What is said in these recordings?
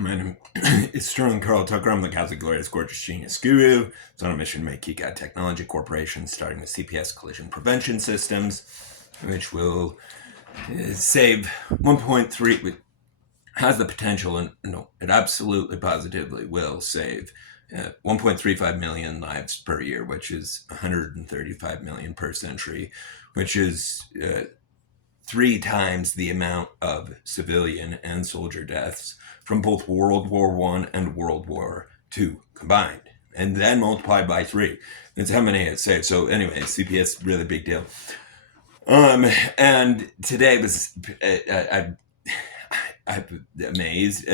My name is Sterling Carl Tucker. I'm the Catholic Glorious Gorgeous Genius Guru. It's on a mission to make Keycat Technology Corporation, starting with CPS collision prevention systems, which will save 1.3, has the potential, and no, it absolutely positively will save 1.35 million lives per year, which is 135 million per century, which is 3 times the amount of civilian and soldier deaths from both World War I and World War II combined, and then multiplied by 3. That's how many it saves. So anyway, CPS, really big deal. And today was, I'm amazed.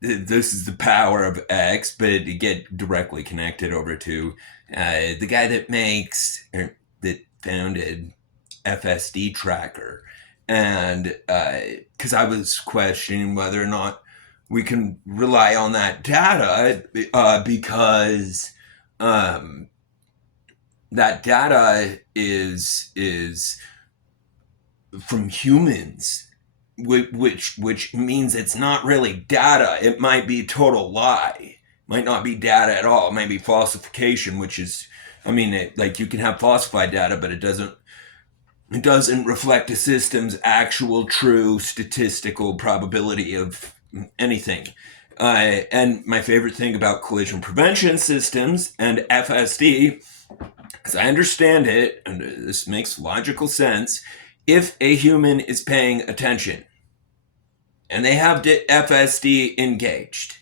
This is the power of X, but to get directly connected over to the guy that that founded FSD Tracker. And because I was questioning whether or not we can rely on that data, because that data is from humans, which means it's not really data. It might be total lie. Might not be data at all. It might be falsification, which is, like you can have falsified data, but it doesn't reflect a system's actual true statistical probability of anything. And my favorite thing about collision prevention systems and FSD, as I understand it, and this makes logical sense, if a human is paying attention and they have FSD engaged,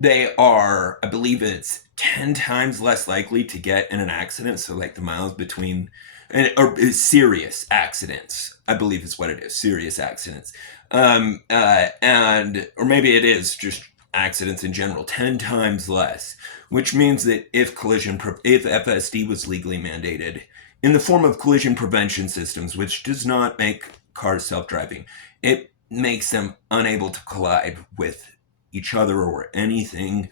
they are, I believe it's 10 times less likely to get in an accident. So like the miles between, or serious accidents, I believe is what it is, serious accidents. Or maybe it is just accidents in general, 10 times less, which means that if FSD was legally mandated in the form of collision prevention systems, which does not make cars self-driving, it makes them unable to collide with each other or anything,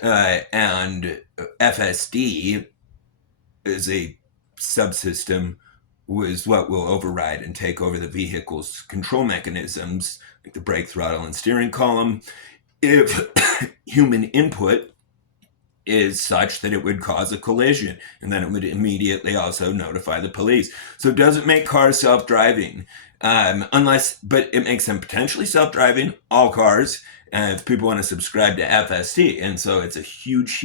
and FSD is a subsystem, is what will override and take over the vehicle's control mechanisms, like the brake, throttle, and steering column, if human input is such that it would cause a collision, and then it would immediately also notify the police. So it doesn't make cars self-driving, but it makes them potentially self-driving, all cars, if people want to subscribe to FSD. And so it's a huge,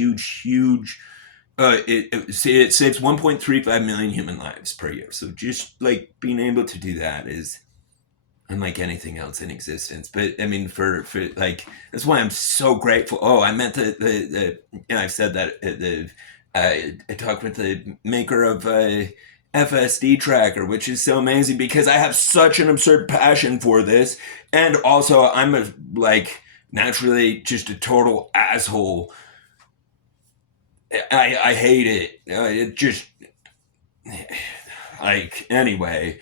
it saves 1.35 million human lives per year. So just like being able to do that is unlike anything else in existence. But for like, that's why I'm so grateful. Oh, I meant and I've said that I talked with the maker of FSD Tracker, which is so amazing because I have such an absurd passion for this. And also I'm naturally just a total asshole. I hate it. It just, anyway,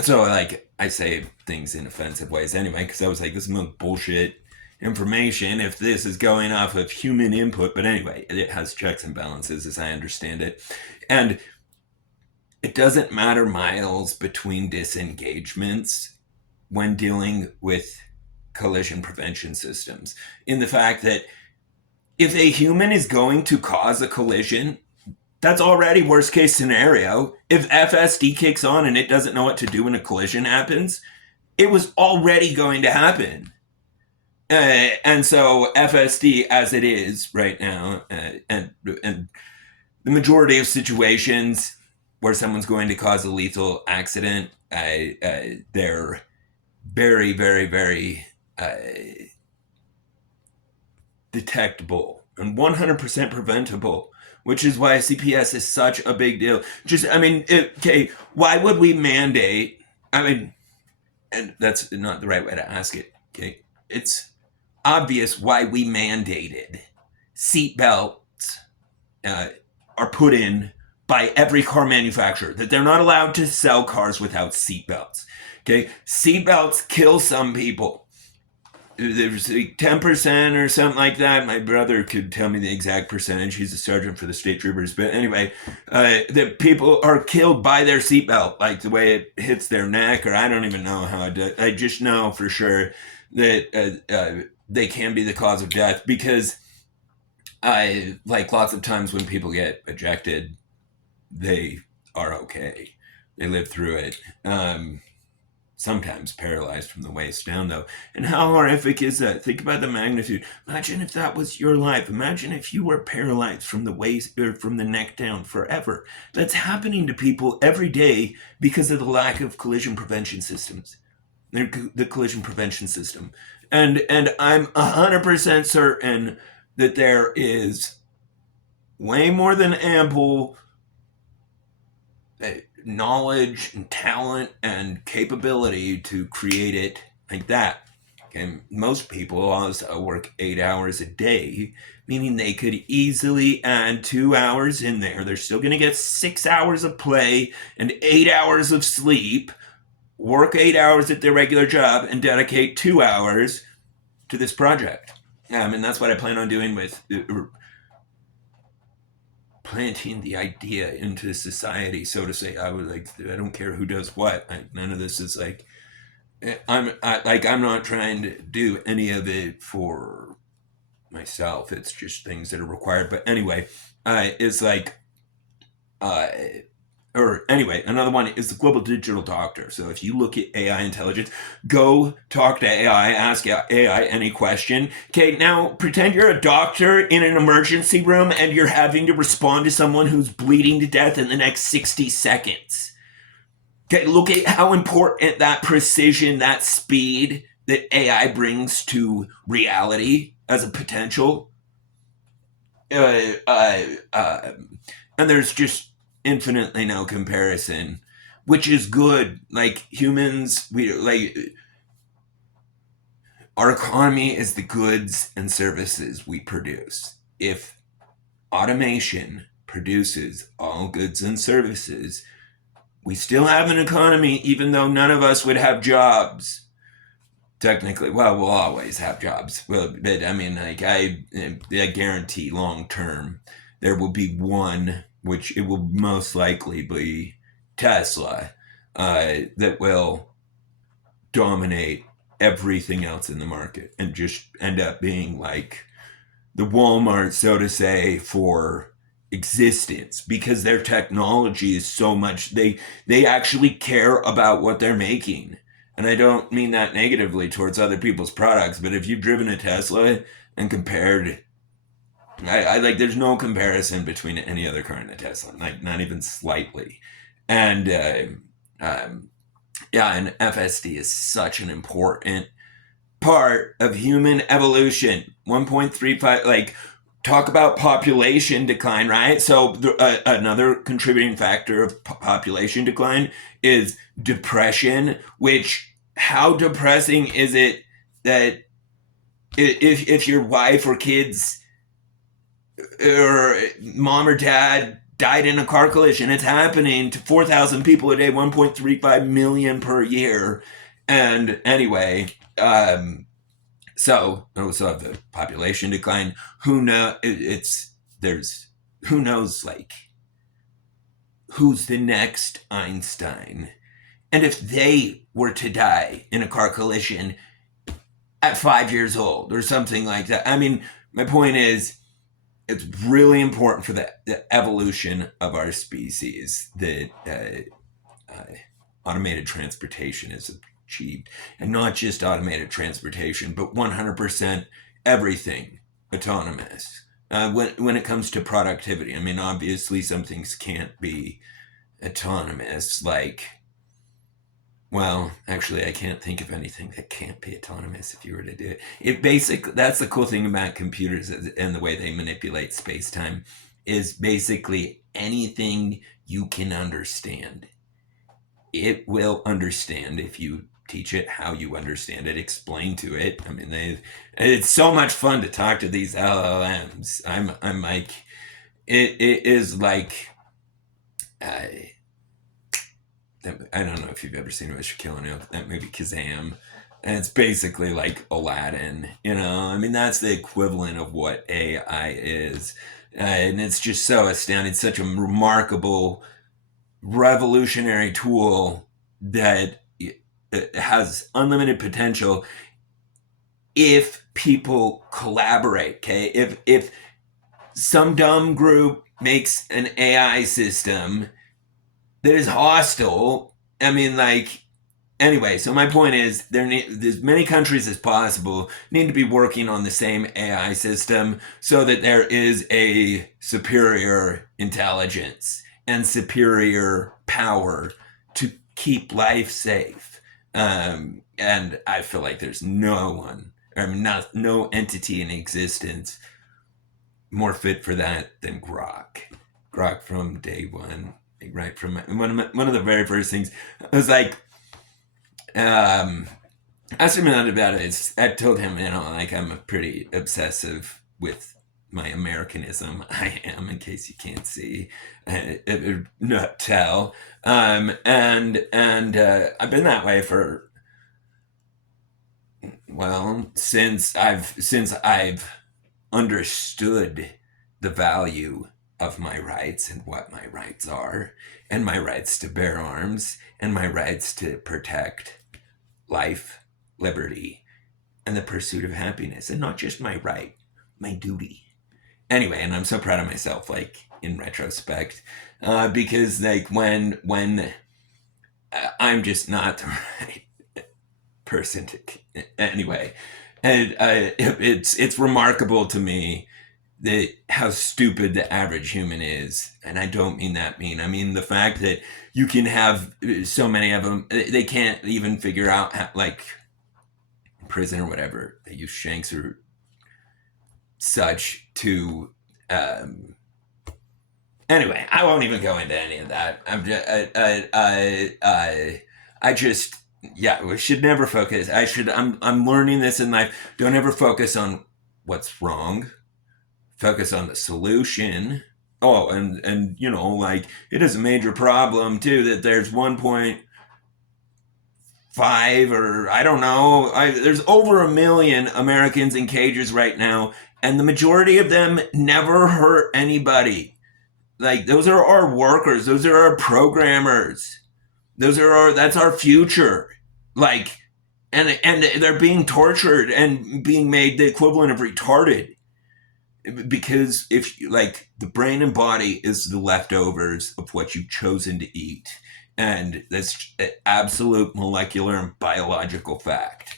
so I say things in offensive ways anyway, because I was like, this is bullshit information if this is going off of human input. But anyway, it has checks and balances as I understand it. And it doesn't matter miles between disengagements when dealing with collision prevention systems, in the fact that if a human is going to cause a collision, that's already worst case scenario. If FSD kicks on and it doesn't know what to do when a collision happens, it was already going to happen. And so FSD as it is right now, and the majority of situations where someone's going to cause a lethal accident, they're very, very, very detectable and 100% preventable, which is why CPS is such a big deal. Why would we mandate? And that's not the right way to ask it. Okay, it's obvious why we mandated seatbelts are put in by every car manufacturer, that they're not allowed to sell cars without seatbelts. Okay, seatbelts kill some people. there's like 10% or something like that. My brother could tell me the exact percentage. He's a sergeant for the state troopers. But anyway, that people are killed by their seatbelt, like the way it hits their neck, or I don't even know how it does. I just know for sure that they can be the cause of death, because like lots of times when people get ejected, they are okay. They live through it. Sometimes paralyzed from the waist down, though. And how horrific is that? Think about the magnitude. Imagine if that was your life. Imagine if you were paralyzed from the waist or from the neck down forever. That's happening to people every day because of the lack of collision prevention systems. The collision prevention system. And I'm 100% certain that there is way more than ample knowledge and talent and capability to create it like that. Okay, most people also work 8 hours a day, meaning they could easily add 2 hours in there. They're still going to get 6 hours of play and 8 hours of sleep, work 8 hours at their regular job, and dedicate 2 hours to this project. And that's what I plan on doing with planting the idea into society, so to say. I don't care who does what. None of this is like, I'm not trying to do any of it for myself. It's just things that are required. But anyway, it's like, or anyway, another one is the global digital doctor. So if you look at AI intelligence, go talk to AI, ask AI any question. Okay, now pretend you're a doctor in an emergency room and you're having to respond to someone who's bleeding to death in the next 60 seconds. Okay, look at how important that precision, that speed that AI brings to reality as a potential. And there's just infinitely no comparison, which is good. Like humans, our economy is the goods and services we produce. If automation produces all goods and services, we still have an economy, even though none of us would have jobs. Technically, well, we'll always have jobs. Well, but I mean, like I guarantee long term there will be one, which it will most likely be Tesla, that will dominate everything else in the market and just end up being like the Walmart, so to say, for existence, because their technology is so much, they actually care about what they're making. And I don't mean that negatively towards other people's products, but if you've driven a Tesla and compared, I like, there's no comparison between any other car and a Tesla, like not even slightly. And yeah, and FSD is such an important part of human evolution. 1.35, like, talk about population decline, right? So another contributing factor of population decline is depression, which, how depressing is it that if your wife or kids or mom or dad died in a car collision? It's happening to 4,000 people a day, 1.35 million per year. And anyway, so the population decline. Who knows? Who knows, like, who's the next Einstein? And if they were to die in a car collision at 5 years old or something like that. I mean, my point is, it's really important for the evolution of our species that automated transportation is achieved. And not just automated transportation, but 100% everything autonomous. When it comes to productivity, I mean, obviously some things can't be autonomous, like, well, actually, I can't think of anything that can't be autonomous if you were to do it. That's the cool thing about computers and the way they manipulate space-time, is basically anything you can understand, it will understand if you teach it how you understand it, explain to it. I mean, it's so much fun to talk to these LLMs. I'm like, it is like, I don't know if you've ever seen it with Shaquille O'Neal, that movie Kazam. And it's basically like Aladdin, you know? I mean, that's the equivalent of what AI is. And it's just so astounding. It's such a remarkable, revolutionary tool that it has unlimited potential if people collaborate. Okay, if some dumb group makes an AI system that is hostile, I mean, like, anyway, so my point is there's many countries as possible need to be working on the same AI system so that there is a superior intelligence and superior power to keep life safe. And I feel like there's no one, I mean, no entity in existence more fit for that than Grok. Grok from day one, right from one of the very first things. I was like, asked him about it. I told him, you know, like I'm pretty obsessive with my Americanism. I am, in case you can't see, not tell. And I've been that way for, well, since I've understood the value of my rights and what my rights are, and my rights to bear arms, and my rights to protect life, liberty, and the pursuit of happiness, and not just my right, my duty. Anyway, and I'm so proud of myself, like in retrospect, because like when I'm just not the right person to anyway, and it's remarkable to me that how stupid the average human is, and I don't mean that mean. I mean the fact that you can have so many of them, they can't even figure out how, like prison or whatever. They use shanks or such to. Anyway, I won't even go into any of that. I just, yeah, we should never focus. I'm learning this in life. Don't ever focus on what's wrong. Focus on the solution. Oh, and you know, like it is a major problem too that there's 1.5 or I don't know. There's over 1 million Americans in cages right now, and the majority of them never hurt anybody. Like those are our workers. Those are our programmers. That's our future. Like, and they're being tortured and being made the equivalent of retarded because if like the brain and body is the leftovers of what you've chosen to eat, and that's an absolute molecular and biological fact.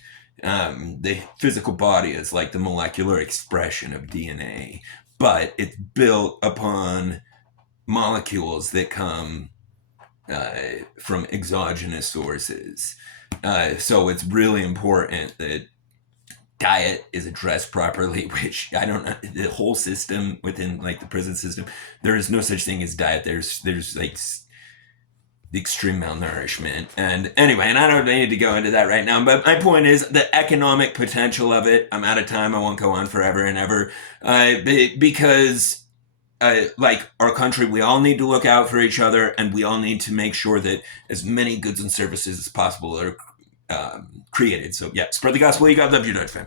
The physical body is like the molecular expression of DNA, but it's built upon molecules that come from exogenous sources. So it's really important that diet is addressed properly, which I don't know, the whole system within like the prison system, there is no such thing as diet. There's like the extreme malnourishment. And anyway, and I don't need to go into that right now, but my point is the economic potential of it. I'm out of time. I won't go on forever and ever because like our country, we all need to look out for each other, and we all need to make sure that as many goods and services as possible are created. So yeah, spread the gospel. You God love you, Dutch fan.